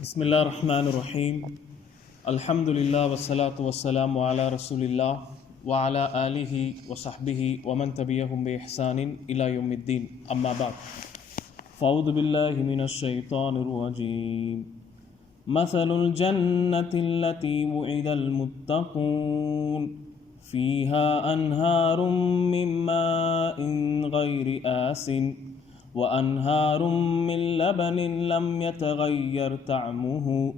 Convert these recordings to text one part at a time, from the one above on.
بسم الله الرحمن الرحيم. الحمد لله والصلاة والسلام على رسول الله وعلى آله وصحبه ومن تبعهم بإحسان إلى يوم الدين. أما بعد فأعوذ بالله من الشيطان الرجيم. مثل الجنة التي وعد المتقون فيها أنهار من ماء غير آسٍ وأنهار من لبن لم يتغير طعمه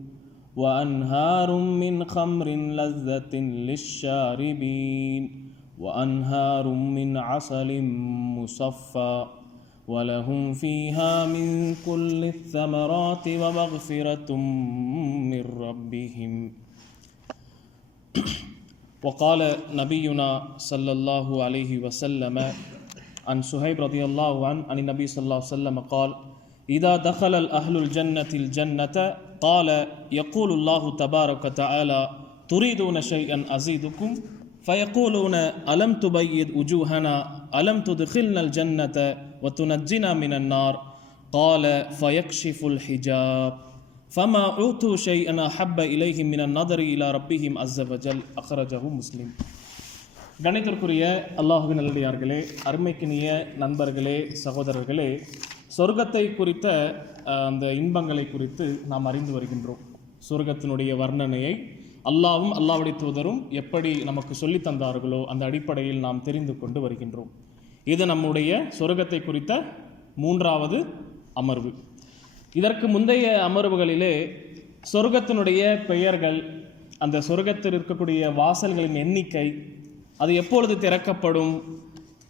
وأنهار من خمر لذة للشاربين وأنهار من عسل مصفى ولهم فيها من كل الثمرات ومغفرة من ربهم. وقال نبينا صلى الله عليه وسلم عن صهيب رضي الله عنه عن النبي صلى الله عليه وسلم قال إذا دخل الأهل الجنة الجنة قال يقول الله تبارك وتعالى تريدون شيئا أزيدكم؟ فيقولون ألم تبيض وجوهنا؟ ألم تدخلنا الجنة وتنجنا من النار؟ قال فيكشف الحجاب. فما أوتوا شيئا أحب إليهم من النظر إلى ربهم عز وجل. أخرجه مسلم. கணித்திற்குரிய அல்லாஹுவின் நல்லடியார்களே அருமைக்கினிய நண்பர்களே சகோதரர்களே சொர்க்கத்தை குறித்த அந்த இன்பங்களை குறித்து நாம் அறிந்து வருகின்றோம். சொர்க்கத்தினுடைய வர்ணனையை அல்லாவும் அல்லாவுடைய தூதரும் எப்படி நமக்கு சொல்லித் தந்தார்களோ அந்த அடிப்படையில் நாம் தெரிந்து கொண்டு வருகின்றோம். இது நம்முடைய சொர்க்கத்தை குறித்த மூன்றாவது அமர்வு. இதற்கு முந்தைய அமர்வுகளிலே சொர்க்கத்தினுடைய பெயர்கள் அந்த சொர்க்கத்தில் இருக்கக்கூடிய வாசல்களின் எண்ணிக்கை அது எப்பொழுது திறக்கப்படும்?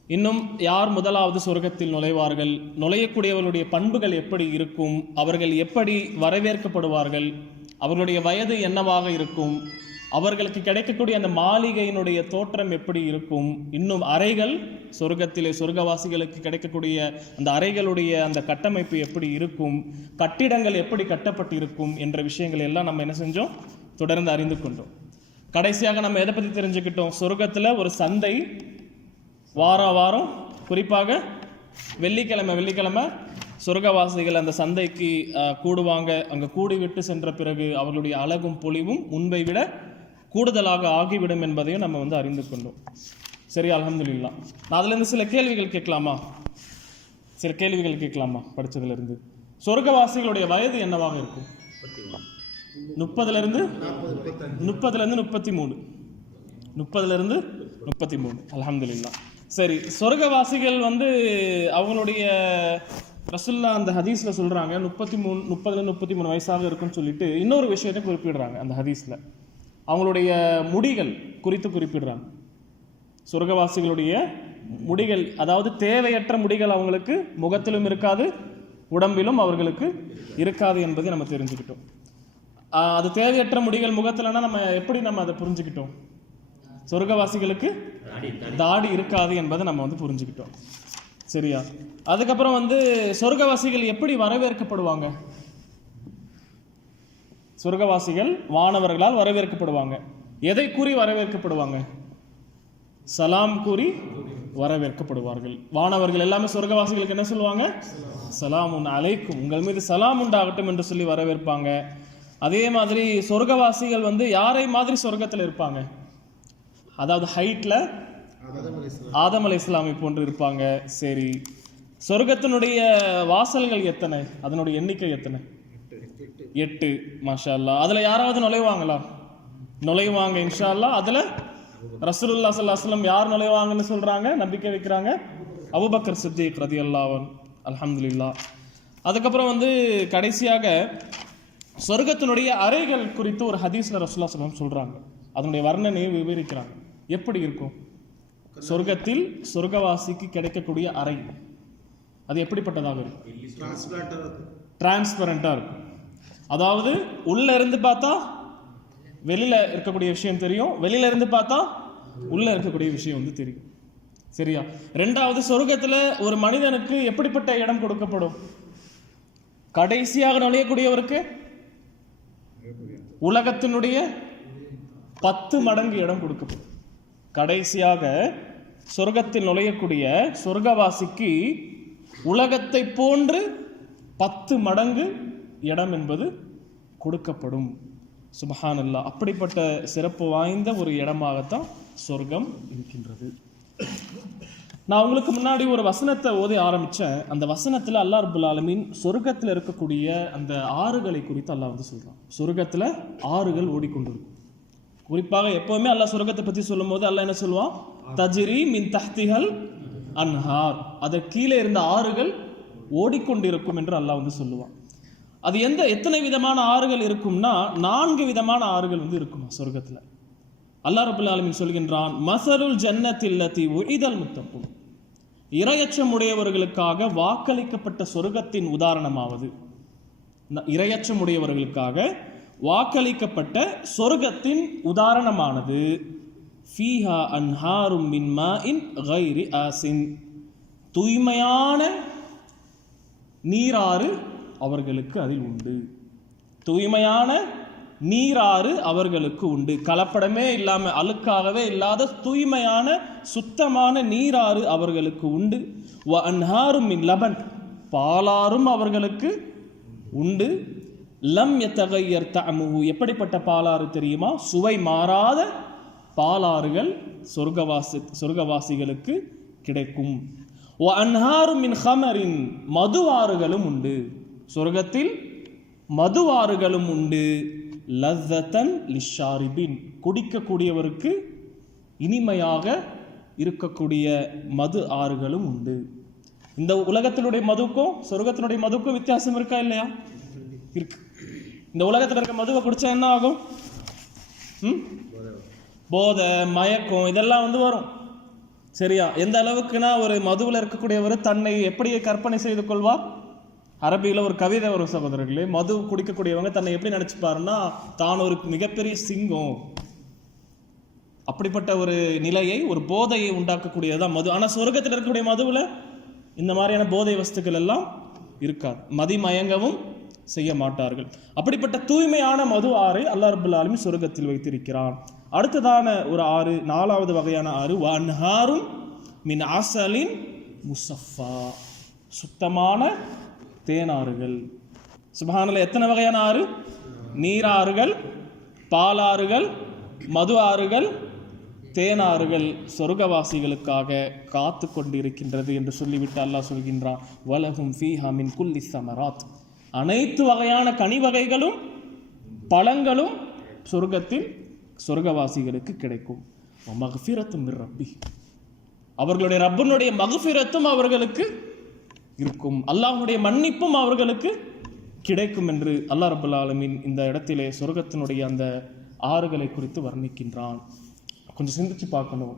இன்னும் யார் முதலாவது சொர்க்கத்தில் நுழைவார்கள்? நுழையக்கூடியவர்களுடைய பண்புகள் எப்படி இருக்கும்? அவர்கள் எப்படி வரவேற்கப்படுவார்கள்? அவர்களுடைய வயது என்னவாக இருக்கும்? அவர்களுக்கு கிடைக்கக்கூடிய அந்த மாளிகையினுடைய தோற்றம் எப்படி இருக்கும்? இன்னும் அறைகள்? சொர்க்கத்திலே சொர்க்கவாசிகளுக்கு கிடைக்கக்கூடிய அந்த அறைகளுடைய அந்த கட்டமைப்பு எப்படி இருக்கும்? கட்டிடங்கள் எப்படி கட்டப்பட்டு இருக்கும் என்ற விஷயங்கள் எல்லாம் நம்ம என்ன செஞ்சோம்? தொடர்ந்து அறிந்து கொண்டோம். கடைசியாக நம்ம எதை பற்றி தெரிஞ்சுக்கிட்டோம்? சொர்க்கத்தில் ஒரு சந்தை வார வாரம் குறிப்பாக வெள்ளிக்கிழமை வெள்ளிக்கிழமை சொர்க்கவாசிகள் அந்த சந்தைக்கு கூடுவாங்க. அங்கே கூடிவிட்டு சென்ற பிறகு அவர்களுடைய அழகும் பொலிவும் முன்பை விட கூடுதலாக ஆகிவிடும் என்பதையும் நம்ம வந்து அறிந்து கொண்டோம். சரி அல்ஹம்துலில்லாஹ் நான் அதுலேருந்து சில கேள்விகள் கேட்கலாமா? சில கேள்விகள் கேட்கலாமா? படித்ததுலேருந்து சொர்க்கவாசிகளுடைய வயது என்னவாக இருக்கும்? முப்பதுல இருந்து முப்பதுல இருந்து முப்பத்தி மூணு முப்பதுல இருந்து முப்பத்தி மூணு அலமதுல்லா சரி சொர்க்கவாசிகள் வந்து அவங்களுடைய ரசுல்லா அந்த ஹதீஸ்ல சொல்றாங்க முப்பத்தி மூணு முப்பதுல இருந்து முப்பத்தி மூணு வயசாக இருக்கும்னு சொல்லிட்டு இன்னொரு விஷயத்தை குறிப்பிடுறாங்க அந்த ஹதீஸ்ல. அவங்களுடைய முடிகள் குறித்து குறிப்பிடுறாங்க. சொர்க்கவாசிகளுடைய முடிகள் அதாவது தேவையற்ற முடிகள் அவங்களுக்கு முகத்திலும் இருக்காது உடம்பிலும் அவர்களுக்கு இருக்காது என்பதை நம்ம தெரிஞ்சுக்கிட்டோம். அது தேவையற்ற முடிகள் முகத்துலனா நம்ம எப்படி நம்ம அதை புரிஞ்சுக்கிட்டோம்? சொர்க்கவாசிகளுக்கு தாடி இருக்காது என்பதை நம்ம வந்து புரிஞ்சுக்கிட்டோம். சரியா? அதுக்கப்புறம் வந்து சொர்க்கவாசிகள் எப்படி வரவேற்கப்படுவாங்க? சொர்க்கவாசிகள் வானவர்களால் வரவேற்கப்படுவாங்க. எதை கூறி வரவேற்கப்படுவாங்க? சலாம் கூறி வரவேற்கப்படுவார்கள். வானவர்கள் எல்லாமே சொர்க்கவாசிகளுக்கு என்ன சொல்லுவாங்க? சலாமுன் அலைக்கும். உங்கள் மீது சலாம் உண்டாகட்டும் என்று சொல்லி வரவேற்பாங்க. அதே மாதிரி சொர்க்கவாசிகள் வந்து யாரை மாதிரி சொர்க்கத்தில் இருப்பாங்க? அதாவது ஹைட்ல ஆதம் அலை இஸ்லாமை. போன்று இருப்பாங்க. சரி. சொர்க்கத்தினுடைய வாசல்கள் எத்தனை? அதனுடைய எண்ணிக்கை எத்தனை? எட்டு மாஷா அதுல யாராவது நுழைவாங்களா? நுழைவாங்க இன்ஷா அல்லாஹ் அதுல ரசூலுல்லா அலைஹி வஸல்லம் யார் நுழைவாங்கன்னு சொல்றாங்க? நம்பிக்கை வைக்கிறாங்க. அபூபக்கர் சித்திக் ரதியல்லாஹு அன்ஹு அல்ஹம்துலில்லாஹ். அதுக்கப்புறம் வந்து கடைசியாக சொர்க்கத்தினுடைய அறைகள் குறித்து ஒரு ஹதீஸ்ல ரசுல்லா சொல்லம் சொல்றாங்க. அதனுடைய வர்ணனையை விவரிக்கிறாங்க. எப்படி இருக்கும்? சொர்க்கத்தில் சொர்க்கவாசிக்கு கிடைக்கக்கூடிய அறை. அது எப்படிப்பட்டதாக இருக்கும்? டிரான்ஸ்பரண்டா இருக்கும். அதாவது உள்ள இருந்து பார்த்தா வெளியில இருக்கக்கூடிய விஷயம் தெரியும். வெளியில இருந்து பார்த்தா உள்ள இருக்கக்கூடிய விஷயம் வந்து தெரியும். சரியா? ரெண்டாவது சொர்க்கத்துல ஒரு மனிதனுக்கு எப்படிப்பட்ட இடம் கொடுக்கப்படும்? கடைசியாக நுழையக்கூடியவருக்கு உலகத்தினுடைய பத்து மடங்கு இடம் கொடுக்கப்படும் கடைசியாக சொர்க்கத்தில் நுழையக்கூடிய சொர்க்கவாசிக்கு உலகத்தை போன்று பத்து மடங்கு இடம் என்பது கொடுக்கப்படும். சுபஹானல்லா அப்படிப்பட்ட சிறப்பு வாய்ந்த ஒரு இடமாகத்தான் சொர்க்கம் இருக்கின்றது. நான் உங்களுக்கு முன்னாடி ஒரு வசனத்தை ஓதி ஆரம்பித்தேன் அந்த வசனத்தில் அல்லாஹ் ரபுல் ஆலமீன் சொர்க்கத்தில் இருக்கக்கூடிய அந்த ஆறுகளை குறித்து அல்லாஹ் வந்து சொல்கிறான் சொர்க்கத்தில் ஆறுகள் ஓடிக்கொண்டிருக்கும். குறிப்பாக எப்போவுமே அல்லாஹ் சொர்க்கத்தை பற்றி சொல்லும் போது அல்லாஹ் என்ன சொல்லுவான்? தஜிரி மின் தஹ்திகள் அன்ஹார். அதற்கு கீழே இருந்த ஆறுகள் ஓடிக்கொண்டிருக்கும் என்று அல்லாஹ் வந்து சொல்லுவான். அது எந்த எத்தனை விதமான ஆறுகள் இருக்கும்னா நான்கு விதமான ஆறுகள் வந்து இருக்குமா சொர்க்கத்தில்? அல்லாஹ் ரபுல் சொல்கின்றான் மசருல் ஜன்னத்தில்லதி உழிதல் முத்தப்பும் இரையச்சம் உடையவர்களுக்காக வாக்களிக்கப்பட்ட சொர்க்கத்தின் உதாரணமாவது. ந- இரையச்சம் உடையவர்களுக்காக வாக்களிக்கப்பட்ட சொர்க்கத்தின் உதாரணமானது. ஃபீஹா அன்ஹாரும் மின் இன் கைரி ஆசின். தூய்மையான நீராறு அவர்களுக்கு அதில் உண்டு. தூய்மையான நீராறு அவர்களுக்கு உண்டு. கலப்படமே இல்லாமல் அழுக்காகவே இல்லாத தூய்மையான சுத்தமான நீராறு அவர்களுக்கு உண்டு. வ அன்ஹாரும் மின் லபன் பாலாறும் அவர்களுக்கு உண்டு. லம் எத்தகையர் தமுகு எப்படிப்பட்ட பாலாறு தெரியுமா? சுவை மாறாத பாலாறுகள் சொர்க்கவாசி சொர்க்கவாசிகளுக்கு கிடைக்கும். வ அன்ஹாரும் மின் ஹமரின் மதுவாறுகளும் உண்டு. சொர்க்கத்தில் மதுவாறுகளும் உண்டு. லஸ்ஸத்தன் லிஷாரிபின். குடிக்கக்கூடியவருக்கு இனிமையாக இருக்கக்கூடிய மது ஆறுகளும் உண்டு. இந்த உலகத்தினுடைய மதுக்கும் சொர்க்கத்தினுடைய மதுக்கும் வித்தியாசம் இருக்கா இல்லையா? இருக்கு. இந்த உலகத்தில் இருக்க மதுவை குடிச்சா என்ன ஆகும்? ம்? போதை மயக்கம் இதெல்லாம் வந்து வரும். சரியா? எந்த அளவுக்குனா ஒரு மதுவில் இருக்கக்கூடியவர் தன்னை எப்படி கற்பனை செய்து கொள்வார்? அரபியில் ஒரு கவிதை வரும் சகோதரர்களே மது குடிக்கக்கூடியவங்க தன்னை எப்படி நினச்சிப்பாருன்னா தான் ஒரு மிகப்பெரிய சிங்கம். அப்படிப்பட்ட ஒரு நிலையை ஒரு போதையை உண்டாக்கக்கூடியதுதான் மது. ஆனால் சொர்க்கத்தில் இருக்கக்கூடிய மதுவில் இந்த மாதிரியான போதை வஸ்துக்கள் எல்லாம் இருக்காது. மதிமயங்கவும் செய்ய மாட்டார்கள். அப்படிப்பட்ட தூய்மையான மது ஆறை அல்லா ரபுல் ஆலமீன் சொர்க்கத்தில் வைத்திருக்கிறான். அடுத்ததான ஒரு ஆறு நாலாவது வகையான ஆறு வன்ஹாரும் மின் அசலின் முசஃபா. சுத்தமான தேனாறுகள். சுபஹானல்ல எத்தனை வகையான ஆறு? நீராறுகள் பாலாறுகள் மது ஆறுகள் தேனாறுகள். சொர்க்கவாசிகளுக்காக காத்து கொண்டிருக்கின்றது என்று சொல்லிவிட்டு அல்லாஹ் சொல்கின்றான் வலகும் ஃபீஹாமின் குல்லி சமராத். அனைத்து வகையான கனி வகைகளும் பழங்களும் சொர்க்கத்தில் சொர்க்கவாசிகளுக்கு கிடைக்கும். மகஃபிரத்தும் ரப்பி அவர்களுடைய ரப்பனுடைய மகஃபிரத்தும் அவர்களுக்கு இருக்கும். அல்லாஹுடைய மன்னிப்பும் அவர்களுக்கு கிடைக்கும் என்று அல்லாஹ் ரபுல் ஆலமின் இந்த இடத்திலே சொர்க்கத்தினுடைய அந்த ஆறுகளை குறித்து வர்ணிக்கின்றான். கொஞ்சம் சிந்திச்சு பார்க்கணும்.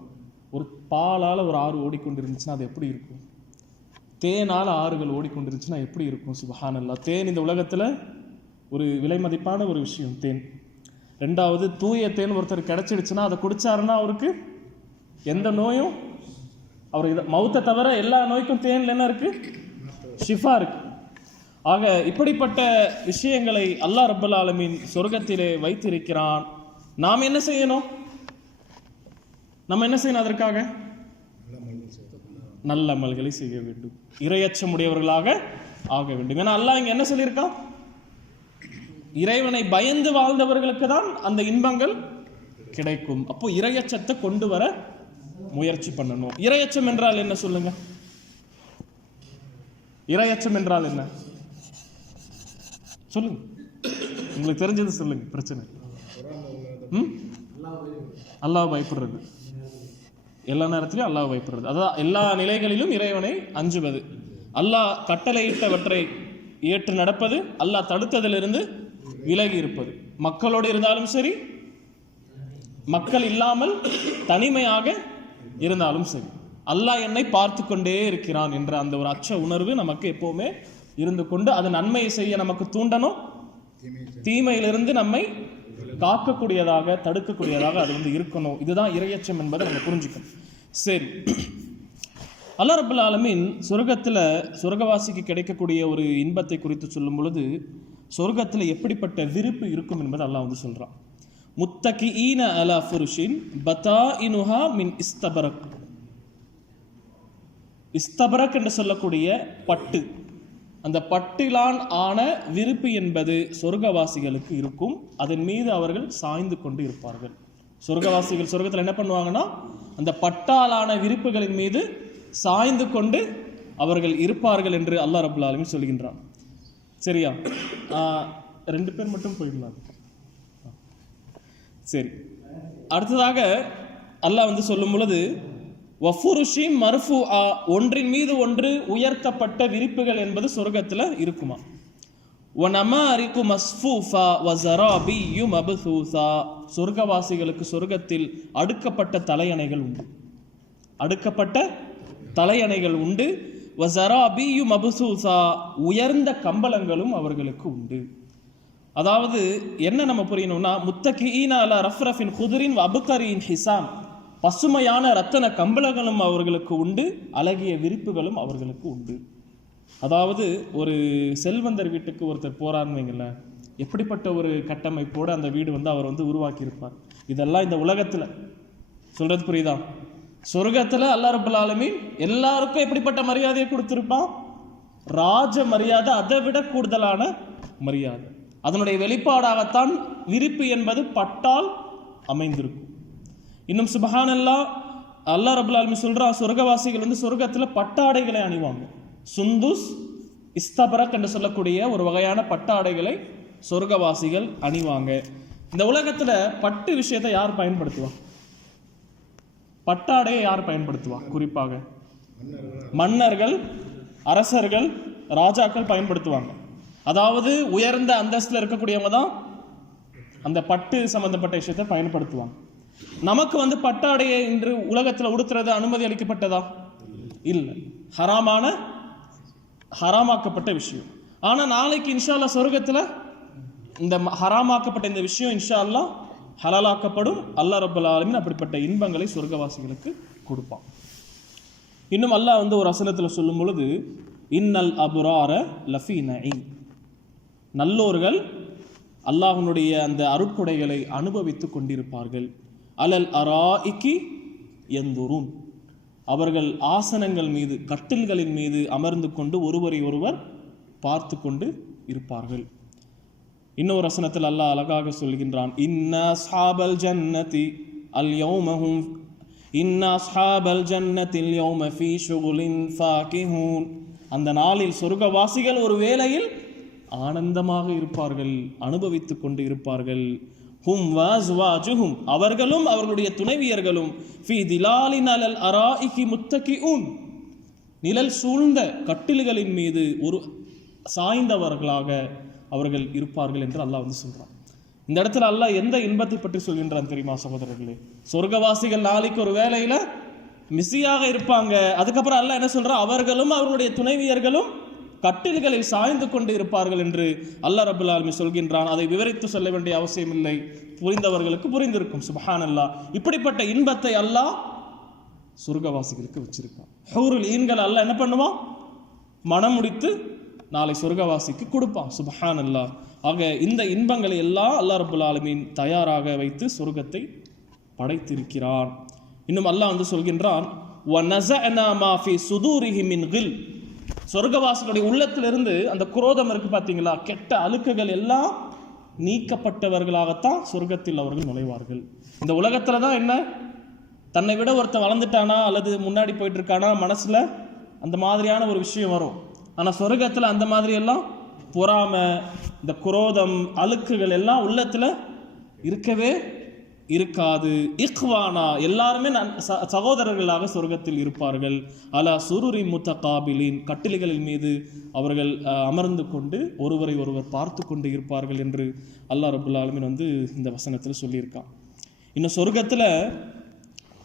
ஒரு பாலால் ஒரு ஆறு ஓடிக்கொண்டிருந்துச்சுன்னா அது எப்படி இருக்கும்? தேனால் ஆறுகள் ஓடிக்கொண்டிருந்துச்சுன்னா எப்படி இருக்கும்? சுபஹானல்லா தேன் இந்த உலகத்தில் ஒரு விலை மதிப்பான ஒரு விஷயம் தேன். ரெண்டாவது தூய தேன் ஒருத்தர் கிடச்சிடுச்சுன்னா அதை குடித்தாருன்னா அவருக்கு எந்த நோயும்? அவர் இதை மௌத்தை தவிர எல்லா நோய்க்கும் தேனில் என்ன இருக்குது ஷிஃபா இருக்கு. ஆக இப்படிப்பட்ட விஷயங்களை அல்லாஹ் ரப்பல் ஆலமீன் சொர்க்கத்திலே வைத்திருக்கிறான். நாம் என்ன செய்யணும்? நம்ம என்ன செய்யணும் அதற்காக? நல்ல அமல்களை செய்ய வேண்டும். இரையச்சமுடையவர்களாக ஆக வேண்டும். ஏன்னா அல்லாஹ் இங்க என்ன சொல்லியிருக்கான்? இறைவனை பயந்து வாழ்ந்தவர்களுக்கு தான் அந்த இன்பங்கள் கிடைக்கும். அப்போ இரையச்சத்தை கொண்டு வர முயற்சி பண்ணணும். இரையச்சம் என்றால் என்ன சொல்லுங்க? இரையச்சம் என்றால் என்ன? சொல்லுங்க. உங்களுக்கு தெரிஞ்சது சொல்லுங்க பிரச்சனை. ம்? அல்லாஹ் பயப்படுறது. எல்லா நேரத்திலும் அல்லாஹ் பயப்படுறது. அதான் எல்லா நிலைகளிலும் இறைவனை அஞ்சுவது. அல்லாஹ் கட்டளையிட்டவற்றை ஏற்று நடப்பது அல்லாஹ் தடுத்ததிலிருந்து விலகி இருப்பது. மக்களோடு இருந்தாலும் சரி மக்கள் இல்லாமல் தனிமையாக இருந்தாலும் சரி. அல்லாஹ் என்னை பார்த்து கொண்டே இருக்கிறான் என்ற அந்த ஒரு அச்ச உணர்வு நமக்கு எப்போவுமே இருந்து கொண்டு அது நன்மையை செய்ய நமக்கு தூண்டணும். தீமையிலிருந்து நம்மை காக்கக்கூடியதாக தடுக்கக்கூடியதாக அது வந்து இருக்கணும். இதுதான் இரையச்சம் என்பதை நம்ம புரிஞ்சுக்கணும். சரி. அல்லா ரபுல் ஆலமீன் சொர்க்கத்தில் சொர்க்கவாசிக்கு கிடைக்கக்கூடிய ஒரு இன்பத்தை குறித்து சொல்லும் பொழுது சொர்க்கத்தில் எப்படிப்பட்ட விருப்பு இருக்கும் என்பதை அல்லாஹ் வந்து சொல்கிறான் முத்தகி ஈன அலா ஃபுருஷின் பதா இனுஹா மின் இஸ்தபரக். இஸ்தபரக் என்று சொல்லக்கூடிய பட்டு. அந்த பட்டிலான் ஆன விருப்பு என்பது சொர்க்கவாசிகளுக்கு இருக்கும். அதன் மீது அவர்கள் சாய்ந்து கொண்டு இருப்பார்கள். சொர்க்கவாசிகள் சொர்க்கத்தில் என்ன பண்ணுவாங்கன்னா அந்த பட்டாலான விருப்புகளின் மீது சாய்ந்து கொண்டு அவர்கள் இருப்பார்கள் என்று அல்லாஹ் ரபுல் சொல்கின்றான். சரியா? ரெண்டு பேர் மட்டும் போயிடலாம். சரி. அடுத்ததாக அல்லாஹ் வந்து சொல்லும் பொழுது வஃபுருஷி மர்ஃபு ஒன்றின் மீது ஒன்று உயர்த்தப்பட்ட விரிப்புகள் என்பது சொர்க்கத்தில் இருக்குமா? ஒனமாரிக்கு மஸ்ஃபூஃபா வசராபியு மபுசூசா சொர்க்கவாசிகளுக்கு சொர்க்கத்தில் அடுக்கப்பட்ட தலையணைகள் உண்டு. அடுக்கப்பட்ட தலையணைகள் உண்டு. வசராபியு மபுசூசா உயர்ந்த கம்பளங்களும் அவர்களுக்கு உண்டு. அதாவது என்ன நம்ம புரியணும்னா முத்தகீனா அலா ரஃப்ரஃபின் குதிரின் அபுகரின் ஹிசாம். பசுமையான ரத்தன கம்பளங்களும் அவர்களுக்கு உண்டு அழகிய விரிப்புகளும் அவர்களுக்கு உண்டு. அதாவது ஒரு செல்வந்தர் வீட்டுக்கு ஒருத்தர் போறாருன்னு எப்படிப்பட்ட ஒரு கட்டமைப்போடு அந்த வீடு வந்து அவர் வந்து உருவாக்கியிருப்பார். இதெல்லாம் இந்த உலகத்தில். சொல்றது புரியுதா? சொர்க்கத்தில் அல்லாஹ் ரப்பல் ஆலமீன் எல்லாருக்கும் எப்படிப்பட்ட மரியாதையை கொடுத்துருப்பான்? ராஜ மரியாதை அதை விட கூடுதலான மரியாதை. அதனுடைய வெளிப்பாடாகத்தான் விரிப்பு என்பது பட்டால் அமைந்திருக்கும். இன்னும் சுபஹானல்லா அல்லா ரபுல் ஆலமி சொல்கிறா சொர்க்கவாசிகள் வந்து சொர்க்கத்துல பட்டாடைகளை அணிவாங்க. சுந்துஸ் இஸ்தபரக் என்று சொல்லக்கூடிய ஒரு வகையான பட்டாடைகளை சொர்க்கவாசிகள் அணிவாங்க. இந்த உலகத்துல பட்டு விஷயத்தை யார் பயன்படுத்துவா? பட்டாடையை யார் பயன்படுத்துவா? குறிப்பாக மன்னர்கள் அரசர்கள் ராஜாக்கள் பயன்படுத்துவாங்க. அதாவது உயர்ந்த அந்தஸ்துல இருக்கக்கூடியவங்க தான் அந்த பட்டு சம்பந்தப்பட்ட விஷயத்தை பயன்படுத்துவாங்க. நமக்கு வந்து பட்டாடையை இன்று உலகத்தில் உடுத்துறது அனுமதி அளிக்கப்பட்டதா? இல்லை. ஹராமான ஹராமாக்கப்பட்ட விஷயம். ஆனால் நாளைக்கு இன்ஷா அல்லா சொர்க்கத்துல இந்த ம- ஹராமாக்கப்பட்ட இந்த விஷயம் இன்ஷா அல்லா ஹலாலாக்கப்படும். அல்லாஹ் ரப்பல் அப்படிப்பட்ட இன்பங்களை சொர்க்கவாசிகளுக்கு கொடுப்பான். இன்னும் அல்லாஹ் வந்து ஒரு வசனத்துல சொல்லும் பொழுது இன்னல் அபுரார லஃபி நயின் நல்லோர்கள் அல்லாஹனுடைய அந்த அருட்கொடைகளை அனுபவித்துக் கொண்டிருப்பார்கள். அலல் அராஇக்கி எந்தூரும் அவர்கள் ஆசனங்கள் மீது கட்டில்களின் மீது அமர்ந்து கொண்டு ஒருவரை ஒருவர் பார்த்து கொண்டு இருப்பார்கள். இன்னொரு வசனத்தில் அல்லாஹ் அழகாக சொல்கின்றான் இன்ன சாபல் ஜன்னதி அல் யௌமஹும் இன்ன சாபல் ஜன்னத்தில் யௌம ஃபீ ஷுகுலின் ஃபாகிஹூன். அந்த நாளில் சொர்க்கவாசிகள் ஒரு வேளையில் ஆனந்தமாக இருப்பார்கள் அனுபவித்து கொண்டு இருப்பார்கள். ஹும் வாஜுஹும் அவர்களும் அவர்களுடைய துணைவியர்களும் ஃபீ திலாலின் அலல் அராஇகி முத்தகிஊன். நிழல் சூழ்ந்த கட்டில்களின் மீது ஒரு சாய்ந்தவர்களாக அவர்கள் இருப்பார்கள் என்று அல்லாஹ் வந்து சொல்றான். இந்த இடத்துல அல்லாஹ் எந்த இன்பத்தை பற்றி சொல்கின்றான் தெரியுமா சகோதரர்களே? சொர்க்கவாசிகள் நாளைக்கு ஒரு வேலையில மிஸியாக இருப்பாங்க. அதுக்கப்புறம் அல்லாஹ் என்ன சொல்றான்? அவர்களும் அவர்களுடைய துணைவியர்களும் கட்டில்களில் சாய்ந்து கொண்டு இருப்பார்கள் என்று அல்லா ரபுல் ஆலமி சொல்கின்றான். அதை விவரித்து சொல்ல வேண்டிய அவசியமில்லை. புரிந்தவர்களுக்கு புரிந்திருக்கும். சுபஹான் அல்லா இப்படிப்பட்ட இன்பத்தை அல்லாஹ் சொர்க்கவாசிகளுக்கு வச்சிருக்கான். ஹூருல் ஈன்கள் அல்ல என்ன பண்ணுவான்? மனம் முடித்து நாளை சொர்க்கவாசிக்கு கொடுப்பான். சுபஹான் அல்லா ஆக இந்த இன்பங்களை எல்லாம் அல்லா ரபுல் ஆலமீன் தயாராக வைத்து சொர்க்கத்தை படைத்திருக்கிறான். இன்னும் அல்லாஹ் வந்து சொல்கின்றான் ஒ நச அனா மாஃபி சுதூரிஹி மின் கில். சொர்க்கவாசனுடைய உள்ளத்திலிருந்து அந்த குரோதம் இருக்கு பார்த்தீங்களா? கெட்ட அழுக்குகள் எல்லாம் நீக்கப்பட்டவர்களாகத்தான் சொர்க்கத்தில் அவர்கள் நுழைவார்கள். இந்த உலகத்துல தான் என்ன? தன்னை விட ஒருத்தன் வளர்ந்துட்டானா? அல்லது முன்னாடி போயிட்டு இருக்கானா மனசுல அந்த மாதிரியான ஒரு விஷயம் வரும். ஆனால் சொர்க்கத்தில் அந்த மாதிரி எல்லாம் பொறாமை இந்த குரோதம் அழுக்குகள் எல்லாம் உள்ளத்தில் இருக்கவே இருக்காது. இக்வானா எல்லாருமே ச- சகோதரர்களாக சொர்க்கத்தில் இருப்பார்கள். அலா சுருரி முத்தகாபிலின் கட்டில்களின் மீது அவர்கள் அமர்ந்து கொண்டு ஒருவரை ஒருவர் பார்த்து கொண்டு இருப்பார்கள் என்று அல்லாஹ் ரபுல் ஆலமின் வந்து இந்த வசனத்தில் சொல்லியிருக்கான். இன்னும் சொர்க்கத்தில்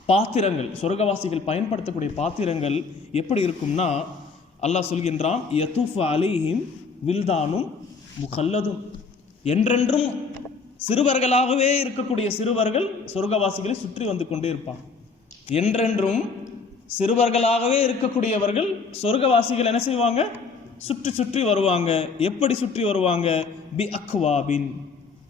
பாத்திரங்கள் சொர்க்கவாசிகள் பயன்படுத்தக்கூடிய பாத்திரங்கள் எப்படி இருக்கும்னா அல்லாஹ் சொல்கின்றான் யதூஃப் அலிஹிம் வில்தானும் முகல்லதும். என்றென்றும் சிறுவர்களாகவே இருக்கக்கூடிய சிறுவர்கள் சொர்க்கவாசிகளை சுற்றி வந்து கொண்டே இருப்பாங்க. என்றென்றும் சிறுவர்களாகவே இருக்கக்கூடியவர்கள் சொர்க்கவாசிகள் என்ன செய்வாங்க? சுற்றி சுற்றி வருவாங்க. எப்படி சுற்றி வருவாங்க? பி அக்வாபின்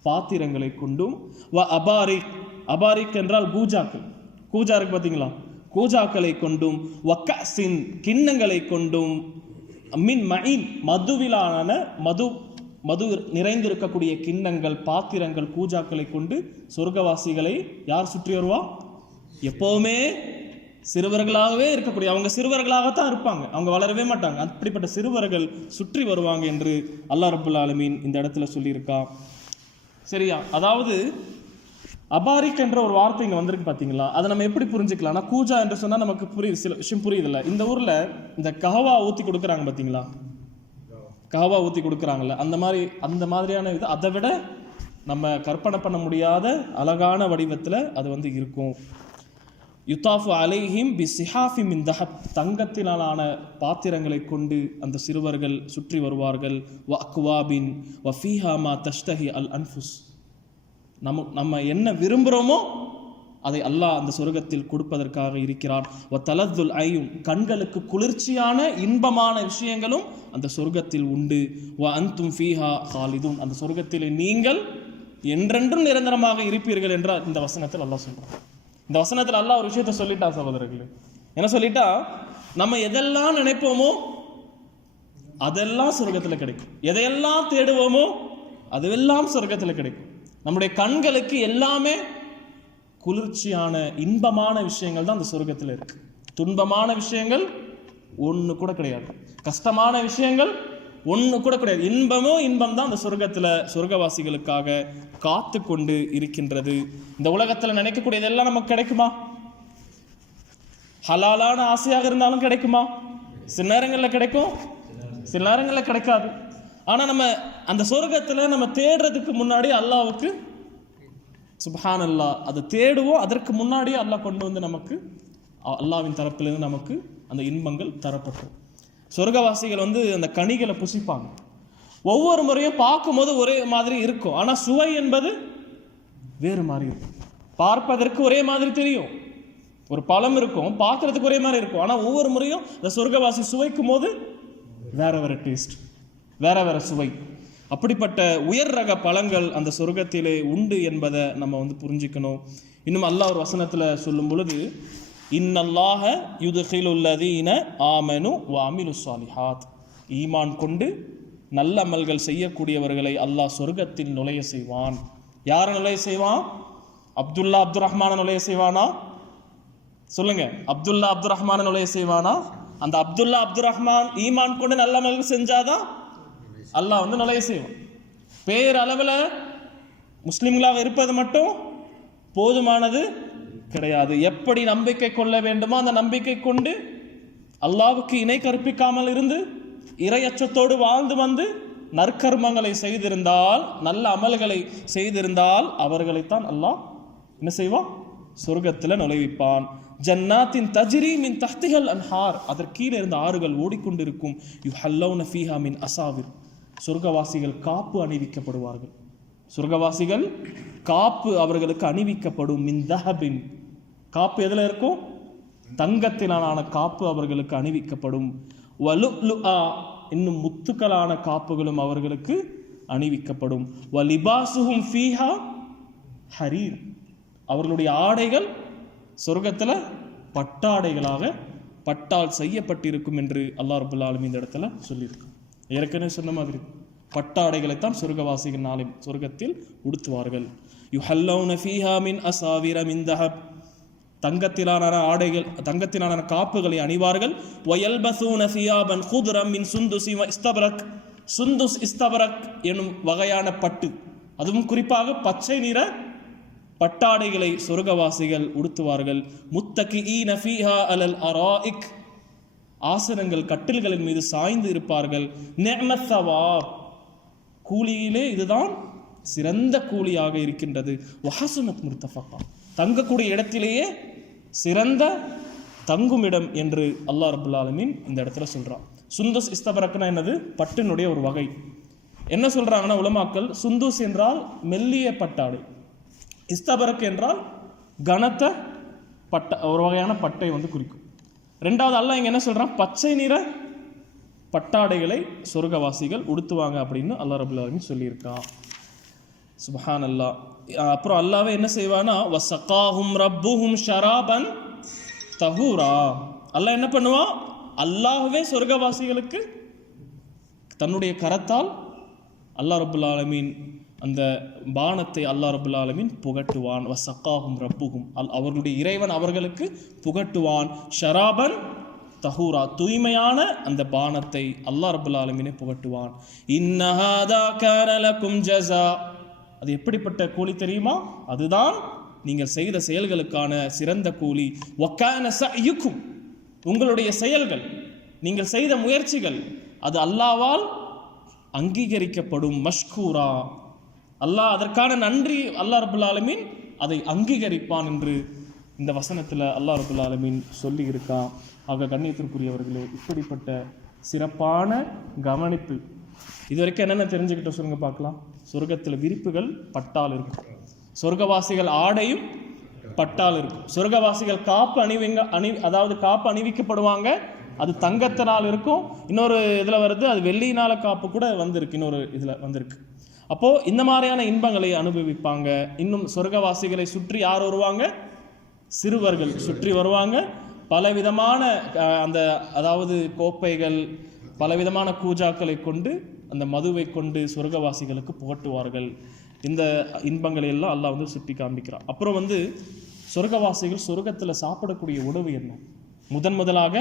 பாத்திரங்களை கொண்டும் வ அபாரிக் அபாரிக் என்றால் கூஜாக்கள். கூஜா இருக்கு பார்த்தீங்களா கூஜாக்களை கொண்டும் வக்கசின் கிண்ணங்களை கொண்டும் மின் மயின் மதுவிலான மது மது நிறைந்திருக்கக்கூடிய கிண்ணங்கள் பாத்திரங்கள் கூஜாக்களை கொண்டு சொர்க்கவாசிகளை யார் சுற்றி வருவா? எப்போவுமே சிறுவர்களாகவே இருக்கக்கூடிய அவங்க சிறுவர்களாகத்தான் இருப்பாங்க. அவங்க வளரவே மாட்டாங்க. அப்படிப்பட்ட சிறுவர்கள் சுற்றி வருவாங்க என்று அல்லா ரபுல் ஆலமீன் இந்த இடத்துல சொல்லியிருக்கா. சரியா? அதாவது அபாரிக் என்ற ஒரு வார்த்தை இங்கே வந்திருக்கு பார்த்தீங்களா அதை நம்ம எப்படி புரிஞ்சுக்கலாம்னா கூஜா என்று சொன்னால் நமக்கு புரியுது சில விஷயம் புரியுதில்ல. இந்த ஊரில் இந்த கஹவா ஊற்றி கொடுக்குறாங்க பார்த்தீங்களா காவா ஊற்றி கொடுக்குறாங்கல்ல அந்த மாதிரி அந்த மாதிரியான இது அதை விட நம்ம கற்பனை பண்ண முடியாத அழகான வடிவத்தில் அது வந்து இருக்கும். யுத்தாஃபு அலைஹிம் பி சிஹாஃபி மின் தஹப். தங்கத்தினாலான பாத்திரங்களை கொண்டு அந்த சிறுவர்கள் சுற்றி வருவார்கள். வ அக்வாபின் வ ஃபீஹா தஷ்தஹி அல் அன்ஃபுஸ். நம்ம நம்ம என்ன விரும்புகிறோமோ அதை அல்லாஹ் அந்த சொர்க்கத்தில் கொடுப்பதற்காக இருக்கிறான். ஓ தலத்துல் ஐயும் கண்களுக்கு குளிர்ச்சியான இன்பமான விஷயங்களும் அந்த சொர்க்கத்தில் உண்டு. வ அந்தும் ஃபீஹா ஹாலிதும் அந்த சொர்க்கத்தில் நீங்கள் என்றென்றும் நிரந்தரமாக இருப்பீர்கள் என்றால் இந்த வசனத்தில் அல்லாஹ் சொல்கிறான் இந்த வசனத்தில் அல்லாஹ் ஒரு விஷயத்தை சொல்லிட்டா சகோதரர்களே. என்ன சொல்லிட்டா? நம்ம எதெல்லாம் நினைப்போமோ அதெல்லாம் சொர்க்கத்தில் கிடைக்கும். எதையெல்லாம் தேடுவோமோ அதுவெல்லாம் சொர்க்கத்தில் கிடைக்கும். நம்முடைய கண்களுக்கு எல்லாமே குளிர்ச்சியான இன்பமான விஷயங்கள் தான் அந்த சொர்க்கத்தில் இருக்கு. துன்பமான விஷயங்கள் ஒன்று கூட கிடையாது. கஷ்டமான விஷயங்கள் ஒன்று கூட கிடையாது. இன்பமோ இன்பம் தான் அந்த சொர்க்கத்தில் சொர்க்கவாசிகளுக்காக காத்து கொண்டு இருக்கின்றது. இந்த உலகத்தில் நினைக்கக்கூடியதெல்லாம் நமக்கு கிடைக்குமா? ஹலாலான ஆசையாக இருந்தாலும் கிடைக்குமா? சில நேரங்களில் கிடைக்கும். சில நேரங்களில் கிடைக்காது. ஆனால் நம்ம அந்த சொர்க்கத்தில் நம்ம தேடுறதுக்கு முன்னாடி அல்லாவுக்கு சுபஹான் அல்லாஹ் அதை தேடுவோம். அதற்கு முன்னாடியே அல்லாஹ் கொண்டு வந்து நமக்கு அல்லாவின் அல்லாஹ்வின் தரப்பிலிருந்து நமக்கு அந்த இன்பங்கள் தரப்பட்டோம் சொர்க்கவாசிகள் வந்து அந்த கனிகளை புசிப்பாங்க. ஒவ்வொரு முறையும் பார்க்கும்போது ஒரே மாதிரி இருக்கும். ஆனால் சுவை என்பது வேறு மாதிரி இருக்கும். பார்ப்பதற்கு ஒரே மாதிரி தெரியும். ஒரு பழம் இருக்கும் பார்க்கறதுக்கு ஒரே மாதிரி இருக்கும். ஆனால் ஒவ்வொரு முறையும் இந்த சொர்க்கவாசி சுவைக்கும் போது வேற வேற டேஸ்ட் வேற வேற சுவை. அப்படிப்பட்ட உயர் ரக பழங்கள் அந்த சொர்க்கத்திலே உண்டு என்பதை நம்ம வந்து புரிஞ்சுக்கணும். இன்னும் அல்லாஹ் ஒரு வசனத்தில் சொல்லும் பொழுது இன்னல்லாஹ யுதுகிலுல்லதீன ஆமனு வாமிலு சாலிஹாத் ஈமான் கொண்டு நல்ல அமல்கள் செய்யக்கூடியவர்களை அல்லாஹ் சொர்க்கத்தில் நுழைய செய்வான். யாரை நுழைய செய்வான்? அப்துல்லா அப்துல் ரஹ்மான நுழைய செய்வானா? சொல்லுங்க அப்துல்லா அப்துல் ரஹ்மான நுழைய செய்வானா? அந்த அப்துல்லா அப்துல் ரஹ்மான் ஈமான் கொண்டு நல்ல அமல்கள் செஞ்சாதான் அல்லாஹ் வந்து நுழைய செய்வான். பேரளவில் முஸ்லீம்களாக இருப்பது மட்டும் போதுமானது கிடையாது. எப்படி நம்பிக்கை கொள்ள வேண்டுமோ அந்த நம்பிக்கை கொண்டு அல்லாவுக்கு இணை கற்பிக்காமல் இருந்து இரையச்சத்தோடு வாழ்ந்து வந்து நற்கர்மங்களை செய்திருந்தால் நல்ல அமல்களை செய்திருந்தால் அவர்களைத்தான் அல்லாஹ் என்ன செய்வான்? சொர்க்கத்தில் நுழைவிப்பான். ஜன்னாத்தின் தஜ்ரி மின் தஹ்திகள் அன்ஹார். அதற்கு கீழே இருந்த ஆறுகள் ஓடிக்கொண்டிருக்கும். யு ஹல்லௌன ஃபீஹா மின் அசாவிர். சொர்க்கவாசிகள் காப்பு அணிவிக்கப்படுவார்கள். சொர்க்கவாசிகள் காப்பு அவர்களுக்கு அணிவிக்கப்படும். மின்தஹபின் காப்பு எதில் இருக்கும்? தங்கத்தினாலான காப்பு அவர்களுக்கு அணிவிக்கப்படும். வலுலுஆ இன்னும் முத்துக்களான காப்புகளும் அவர்களுக்கு அணிவிக்கப்படும். வலிபாசுஹும் ஃபீஹா ஹரீர். அவர்களுடைய ஆடைகள் சொர்க்கத்தில் பட்டாடைகளாக பட்டால் செய்யப்பட்டிருக்கும் என்று அல்லாஹ் ரபுல் இந்த இடத்துல சொல்லியிருக்கோம் ஏற்கனவே சொன்ன மாதிரி பட்டாடைகளைத்தான் சொர்க்கவாசிகள் நாளை சொர்க்கத்தில் உடுத்துவார்கள். யுஹல்லௌன ஃபீஹா மின் அசாவிர மின் தஹப். தங்கத்திலான ஆடைகள் தங்கத்திலான காப்புகளை அணிவார்கள். ஒயல் பசூன சியாபன் குதுரம் மின் சுந்துசி இஸ்தபரக். சுந்துஸ் இஸ்தபரக் எனும் வகையான பட்டு. அதுவும் குறிப்பாக பச்சை நிற பட்டாடைகளை சொர்க்கவாசிகள் உடுத்துவார்கள். முத்தகி ஈ நஃபீஹா அலல் அராஇக் ஆசனங்கள் கட்டில்களின் மீது சாய்ந்து இருப்பார்கள். நேமத்தவார் கூலியிலே இதுதான் சிறந்த கூலியாக இருக்கின்றது. வஹசுனத் முர்த்தஃபக்கா தங்கக்கூடிய இடத்திலேயே சிறந்த தங்குமிடம் என்று அல்லாஹ் ரபுல் ஆலமீன் இந்த இடத்துல சொல்கிறான் சுந்தஸ் இஸ்தபரக்னா என்னது? பட்டினுடைய ஒரு வகை. என்ன சொல்கிறாங்கன்னா உலமாக்கள்? சுந்தூஸ் என்றால் மெல்லிய பட்டாடை. இஸ்தபரக் என்றால் கனத்த பட்ட ஒரு வகையான பட்டை வந்து குறிக்கும். ரெண்டாவது அல்ல இங்கே என்ன சொல்கிறான் பச்சை நிற பட்டாடைகளை சொர்க்கவாசிகள் உடுத்துவாங்க அப்படின்னு அல்லா ரபுல் சொல்லியிருக்கான். சுபஹான் அல்லாஹ் அப்புறம் அல்லாவே என்ன செய்வானா வசகாஹும் ரப்புஹும் ஷராபன் தஹூரா. அல்லாஹ் என்ன பண்ணுவான் அல்லாஹ்வே சொர்க்கவாசிகளுக்கு தன்னுடைய கரத்தால் அல்லாஹ் ரபுல் ஆலமீன் அந்த பானத்தை அல்லா ரபுல் ஆலமின் புகட்டுவான். வசக்காகும் ரப்புகும் அல் அவர்களுடைய இறைவன் அவர்களுக்கு புகட்டுவான். ஷராபன் தஹூரா. தூய்மையான அந்த பானத்தை அல்லா ரபுல் ஆலமினை புகட்டுவான். இன்னஹாதா கரலக்கும் ஜசா அது எப்படிப்பட்ட கூலி தெரியுமா? அதுதான் நீங்கள் செய்த செயல்களுக்கான சிறந்த கூலி. ஒக்கான சயுக்கும் உங்களுடைய செயல்கள் நீங்கள் செய்த முயற்சிகள் அது அல்லாவால் அங்கீகரிக்கப்படும். மஷ்கூரா. அல்லாஹ் அதற்கான நன்றி அல்லாஹ் ரபுல் ஆலமீன் அதை அங்கீகரிப்பான் என்று இந்த வசனத்தில் அல்லா ரபுல் ஆலமீன் சொல்லி இருக்கான் ஆக கண்ணியத்திற்குரியவர்களே இப்படிப்பட்ட சிறப்பான கவனிப்பு. இது வரைக்கும் என்னென்ன தெரிஞ்சுக்கிட்ட சொல்லுங்க பார்க்கலாம். சொர்க்கத்தில் விரிப்புகள் பட்டால் இருக்கும். சொர்க்கவாசிகள் ஆடையும் பட்டால் இருக்கும். சொர்க்கவாசிகள் காப்பு அணிவிங்க அணி அதாவது காப்பு அணிவிக்கப்படுவாங்க. அது தங்கத்தினால் இருக்கும். இன்னொரு இதில் வருது அது வெள்ளியினால காப்பு கூட வந்திருக்கு. இன்னொரு இதில் வந்திருக்கு. அப்போது இந்த மாதிரியான இன்பங்களை அனுபவிப்பாங்க. இன்னும் சொர்க்கவாசிகளை சுற்றி யார் வருவாங்க? சிறுவர்கள் சுற்றி வருவாங்க. பலவிதமான அந்த அதாவது கோப்பைகள் பலவிதமான கூஜாக்களை கொண்டு அந்த மதுவை கொண்டு சொர்க்கவாசிகளுக்கு புகட்டுவார்கள். இந்த இன்பங்களை எல்லாம் அல்லாஹ் வந்து சுட்டி காண்பிக்கிறான். அப்புறம் வந்து சொர்க்கவாசிகள் சொர்க்கத்தில் சாப்பிடக்கூடிய உணவு என்ன? முதன் முதலாக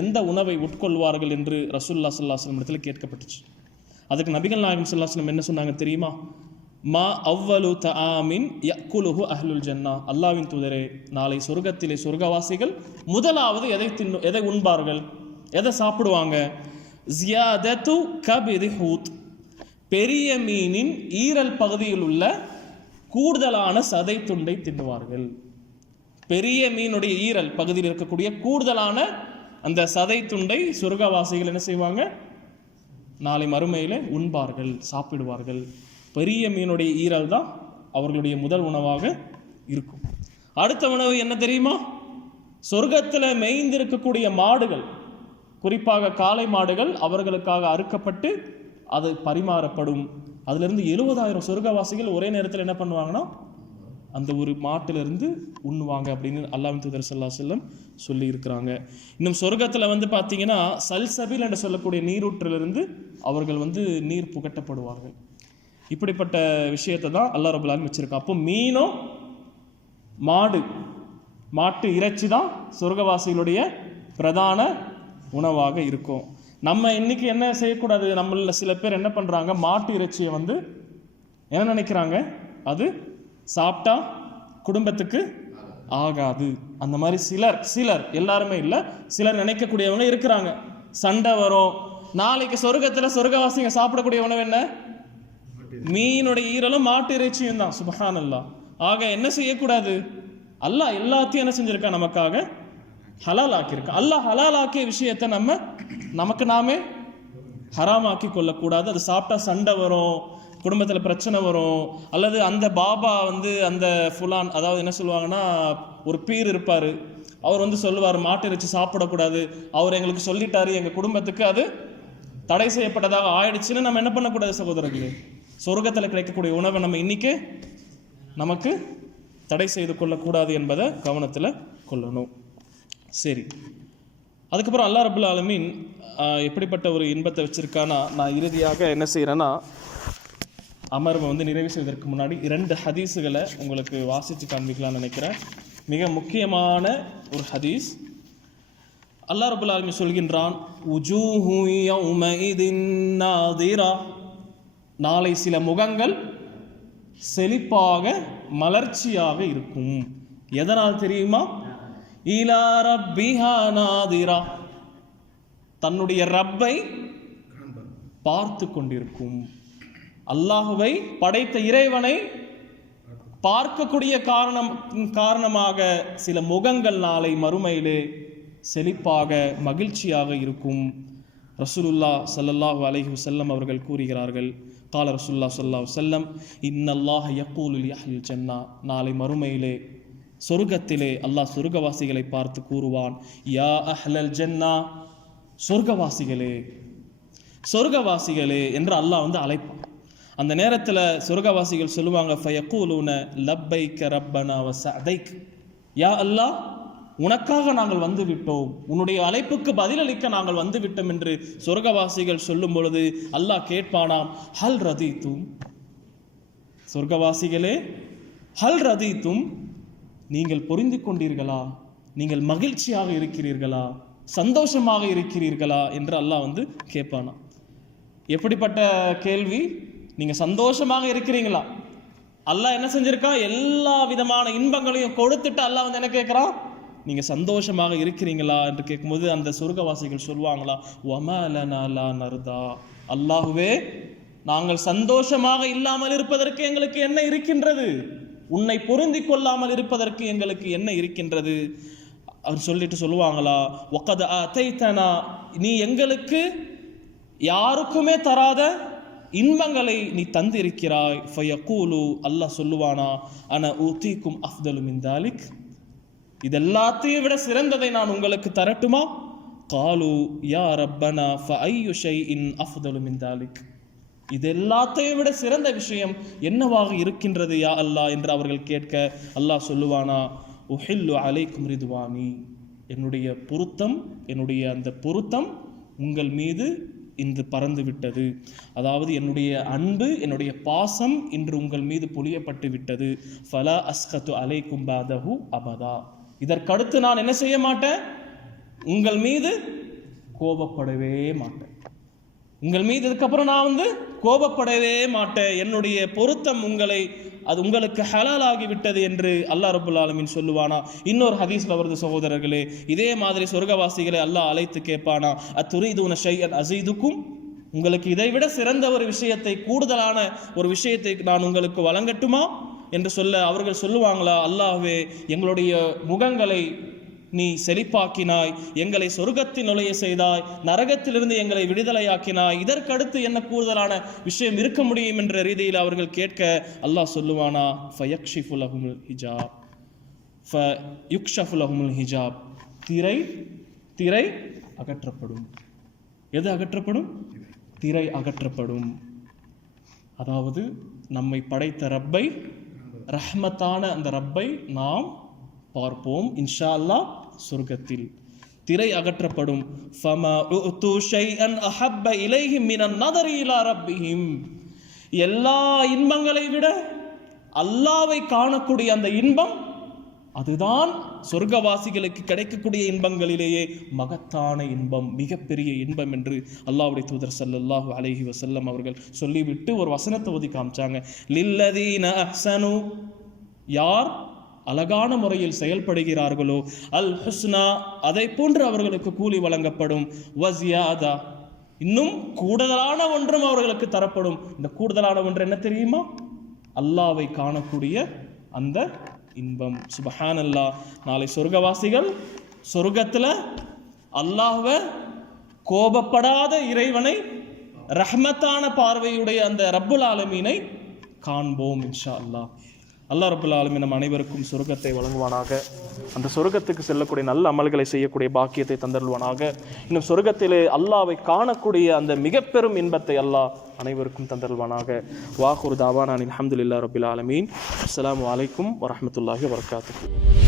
எந்த உணவை உட்கொள்வார்கள் என்று ரசூல்லா சல்லாஹ் இடத்துல கேட்கப்பட்டுச்சு. அதுக்கு நபிகள் நாயகம் சொல்லாஸ்லம் என்ன சொன்னாங்க தெரியுமா? மா அவ்வலு தஆமின் யக்குலுஹு அஹ்லுல் ஜன்னா. அல்லாவின் தூதரே நாளை சொர்க்கத்திலே சொர்க்கவாசிகள் முதலாவது எதை தின்னு எதை உண்பார்கள்? எதை சாப்பிடுவாங்க? ஜியாதத்து கபிரி ஹூத். பெரிய மீனின் ஈரல் பகுதியில் உள்ள கூடுதலான சதை துண்டை தின்னுவார்கள். பெரிய மீனுடைய ஈரல் பகுதியில் இருக்கக்கூடிய கூடுதலான அந்த சதை துண்டை சொர்க்கவாசிகள் என்ன செய்வாங்க? நாளை மறுமையில் உண்பார்கள் சாப்பிடுவார்கள். பெரிய மீனுடைய ஈரல் தான் அவர்களுடைய முதல் உணவாக இருக்கும். அடுத்த உணவு என்ன தெரியுமா? சொர்க்கத்தில் மேய்ந்திருக்கக்கூடிய மாடுகள் குறிப்பாக காளை மாடுகள் அவர்களுக்காக அறுக்கப்பட்டு அது பரிமாறப்படும். அதிலிருந்து எழுபதாயிரம் சொர்க்கவாசிகள் ஒரே நேரத்தில் என்ன பண்ணுவாங்கன்னா அந்த ஒரு மாட்டிலிருந்து உண்ணுவாங்க அப்படின்னு அல்லாஹ் தூதர் சல்லா செல்லம் சொல்லியிருக்கிறாங்க. இன்னும் சொர்க்கத்தில் வந்து பார்த்தீங்கன்னா சல்சபில் என்று சொல்லக்கூடிய நீரூற்றிலிருந்து அவர்கள் வந்து நீர் புகட்டப்படுவார்கள். இப்படிப்பட்ட விஷயத்தை தான் அல்லா ரபுல்லான்னு வச்சுருக்கான். அப்போ மீனும் மாடு மாட்டு இறைச்சி தான் சொர்க்கவாசிகளுடைய பிரதான உணவாக இருக்கும். நம்ம இன்னைக்கு என்ன செய்யக்கூடாது? நம்மள சில பேர் என்ன பண்ணுறாங்க மாட்டு இறைச்சியை வந்து என்ன நினைக்கிறாங்க? அது சாப்பிட்டா குடும்பத்துக்கு ஆகாது. அந்த மாதிரி சிலர் சிலர் எல்லாருமே இல்லை சிலர் நினைக்கக்கூடியவங்க இருக்கிறாங்க. சண்டை வரும். நாளைக்கு சொர்க்கத்தில் சொர்க்கவாசிங்க சாப்பிடக்கூடிய உணவு என்ன? மீனுடைய ஈரலும் மாட்டு இறைச்சியும் தான். சுபஹான் ஆக என்ன செய்யக்கூடாது? அல்லாஹ் எல்லாத்தையும் என்ன செஞ்சிருக்கா? நமக்காக ஹலால் ஆக்கியிருக்கான் அல்லாஹ் ஹலால் ஆக்கிய விஷயத்தை நம்ம நமக்கு நாமே ஹராமாக்கி கொள்ளக்கூடாது. அது சாப்பிட்டா சண்டை வரும். குடும்பத்தில் பிரச்சனை வரும். அல்லது அந்த பாபா வந்து அந்த ஃபுலான் அதாவது என்ன சொல்லுவாங்கன்னா ஒரு பீர் இருப்பார். அவர் வந்து சொல்லுவார் மாட்டு இறைச்சி சாப்பிடக்கூடாது. அவர் எங்களுக்கு சொல்லிட்டாரு எங்கள் குடும்பத்துக்கு அது தடை செய்யப்பட்டதாக ஆயிடுச்சுன்னு நம்ம என்ன பண்ணக்கூடாது சகோதரர்களே? சொர்க்கத்தில் கிடைக்கக்கூடிய உணவை நம்ம இன்னைக்கு நமக்கு தடை செய்து கொள்ளக்கூடாது என்பதை கவனத்தில் கொள்ளணும். சரி. அதுக்கப்புறம் அல்லா ரபுல் ஆலமீன் எப்படிப்பட்ட ஒரு இன்பத்தை வச்சுருக்கான்னா நான் இறுதியாக என்ன செய்கிறேன்னா அமர்வை வந்து நிறைவு செய்வதற்கு முன்னாடி இரண்டு ஹதீஸுகளை உங்களுக்கு வாசித்து காண்பிக்கலாம்னு நினைக்கிறேன். மிக முக்கியமான ஒரு ஹதீஸ். அல்லா ரபுல் ஆலமி சொல்கின்றான் நாளை சில முகங்கள் செழிப்பாக மலர்ச்சியாக இருக்கும். எதனால் தெரியுமா? இலா ரப்பிஹா நாதிரா. தன்னுடைய ரப்பை பார்த்து கொண்டிருக்கும். அல்லாஹுவை படைத்த இறைவனை பார்க்கக்கூடிய காரணம் காரணமாக சில முகங்கள் நாளை மறுமையிலே செழிப்பாக மகிழ்ச்சியாக இருக்கும். ரசூலுல்லா சல்லல்லாஹு அலைஹி செல்லம் அவர்கள் கூறுகிறார்கள் கால ரசூல்லா ஸல்லல்லாஹு செல்லம் இன்னல்லாஹ யக்கூலுல் யஹ்லில் சென்னா நாளை மறுமையிலே சொர்க்கத்திலே அல்லாஹ் சொர்க்கவாசிகளை பார்த்து கூறுவான் யா அஹ்லல் ஜன்னா. சொர்க்கவாசிகளே சொர்க்கவாசிகளே என்று அல்லாஹ் வந்து அழைப்பான். அந்த நேரத்தில் சொர்க்கவாசிகள் சொல்லுவாங்க ஃபயக்கூலூன லப்பைக்க ரப்பனா சதைக் யா அல்லாஹ் உனக்காக நாங்கள் வந்து விட்டோம். உன்னுடைய அழைப்புக்கு பதிலளிக்க நாங்கள் வந்து விட்டோம் என்று சொர்க்கவாசிகள் சொல்லும் பொழுது அல்லாஹ் கேட்பானாம் ஹல் ரதீத்தும். சொர்க்கவாசிகளே ஹல் ரதீத்தும் நீங்கள் புரிந்து கொண்டீர்களா? நீங்கள் மகிழ்ச்சியாக இருக்கிறீர்களா? சந்தோஷமாக இருக்கிறீர்களா? என்று அல்லாஹ் வந்து கேட்பானா எப்படிப்பட்ட கேள்வி? நீங்கள் சந்தோஷமாக இருக்கிறீங்களா? அல்லாஹ் என்ன செஞ்சிருக்கா? எல்லா விதமான இன்பங்களையும் கொடுத்துட்டு அல்லாஹ் வந்து என்ன கேட்குறான்? நீங்கள் சந்தோஷமாக இருக்கிறீங்களா? என்று கேட்கும்போது அந்த சொர்க்கவாசிகள் சொல்லுவாங்களா ஒமலனாலா நருதா. அல்லாஹுவே நாங்கள் சந்தோஷமாக இல்லாமல் இருப்பதற்கு எங்களுக்கு என்ன இருக்கின்றது? உன்னை பொருந்தி கொள்ளாமல் இருப்பதற்கு எங்களுக்கு என்ன இருக்கின்றது? அவர் சொல்லிட்டு சொல்லுவாங்களா ஒக்கத அத்தைத்தனா நீ எங்களுக்கு யாருக்குமே தராத இன்பங்களை நீ தந்திருக்கிறாய். ஃபயக்கூலு அல்லாஹ் சொல்லுவானா அன ஊத்திக்கும் அஃப்தலு மின் இதெல்லாத்தையும் விட சிறந்ததை நான் உங்களுக்கு தரட்டுமா? காலு யா ரப்பனா ஃபஐயு ஷைஇன் அஃப்தலு மின் தாலிக். இது எல்லாத்தையும் விட சிறந்த விஷயம் என்னவாக இருக்கின்றது யா அல்லாஹ்? என்று அவர்கள் கேட்க அல்லாஹ் சொல்லுவானா உஹில்லு அலைக்கும் ரிதுவானி. என்னுடைய பொருத்தம் என்னுடைய அந்த பொருத்தம் உங்கள் மீது இன்று பறந்து விட்டது அதாவது என்னுடைய அன்பு என்னுடைய பாசம் இன்று உங்கள் மீது பொழியப்பட்டு விட்டது. ஃபலா அஸ்கத்து அலை கும்பாதஹு அபதா. இதற்கடுத்து நான் என்ன செய்ய மாட்டேன்? உங்கள் மீது கோபப்படவே மாட்டேன். உங்கள் மீது இதுக்கப்புறம் நான் வந்து கோபப்படவே மாட்டேன். என்னுடைய பொருத்தம் உங்களை அது உங்களுக்கு ஹலாலாகிவிட்டது என்று அல்லாஹ் ரபுல் ஆலமின் சொல்லுவானா? இன்னொரு ஹதீஸ்ல வருது சகோதரர்களே இதே மாதிரி சொர்க்கவாசிகளை அல்லாஹ் அழைத்து கேட்பானா? அத்துரிதுன ஷையன் அசீதுக்கும் உங்களுக்கு இதைவிட சிறந்த ஒரு விஷயத்தை கூடுதலான ஒரு விஷயத்தை நான் உங்களுக்கு வழங்கட்டுமா? என்று சொல்ல அவர்கள் சொல்லுவாங்களா? அல்லாஹ்வே எங்களுடைய முகங்களை நீ செழிப்பாக்கினாய். எங்களை சொர்க்கத்தில் நுழைய செய்தாய். நரகத்திலிருந்து எங்களை விடுதலையாக்கினாய். இதற்கடுத்து என்ன கூடுதலான விஷயம் இருக்க முடியும் என்ற ரீதியில் அவர்கள் கேட்க அல்லாஹ் சொல்லுவானா? ஃபயக்ஷிஃபுலஹுமுல் ஹிஜாப். ஃப யுக்ஷஃபுலஹுமுல் ஹிஜாப். திரை திரை அகற்றப்படும். எது அகற்றப்படும்? திரை அகற்றப்படும். அதாவது நம்மை படைத்த ரப்பை ரஹ்மத்தான அந்த ரப்பை நாம் பார்ப்போம். இன்ஷா அல்லாஹ் சொர்க்கத்தில். திரை அகற்றப்படும். ஃபமா எல்லா இன்பங்களை விட அல்லாவை காணக்கூடிய அந்த இன்பம் அதுதான் சொர்க்கவாசிகளுக்கு கிடைக்கக்கூடிய இன்பங்களிலேயே மகத்தான இன்பம் மிகப்பெரிய இன்பம் என்று அல்லாவுடைய தூதர் ஸல்லல்லாஹு அலஹி வசல்லம் அவர்கள் சொல்லிவிட்டு ஒரு வசனத்தை ஒதி காமிச்சாங்க லில்லதீன அஹ்சனு யார்? அழகான முறையில் செயல்படுகிறார்களோ அல் ஹுஸ்னா அதை போன்று அவர்களுக்கு கூலி வழங்கப்படும். வசியாதா இன்னும் கூடுதலான ஒன்றும் அவர்களுக்கு தரப்படும். இந்த கூடுதலான ஒன்று என்ன தெரியுமா? அல்லாவை காணக்கூடிய அந்த இன்பம். சுபஹான் அல்லாஹ் நாளை சொர்க்கவாசிகள் சொர்க்கத்தில் அல்லாஹ்வை கோபப்படாத இறைவனை ரஹ்மத்தான பார்வையுடைய அந்த ரப்புல் ஆலமீனை காண்போம் இன்ஷா அல்லாஹ். அல்லா ரபுல் ஆலமி நம் அனைவருக்கும் சொர்க்கத்தை வழங்குவானாக. அந்த சொர்க்கத்துக்கு செல்லக்கூடிய நல்ல அமல்களை செய்யக்கூடிய பாக்கியத்தை தந்தருவானாக இன்னும் சொர்க்கத்திலே அல்லாவை காணக்கூடிய அந்த மிக பெரும் இன்பத்தை அல்லாஹ் அனைவருக்கும் தந்தருள்வானாக. வாஹூர் தாவானான் அஹமதுல்லா ரபுல் ஆலமீன். அஸ்லாம் அலைக்கும் வரமத்துல்லாஹி வரகாத்து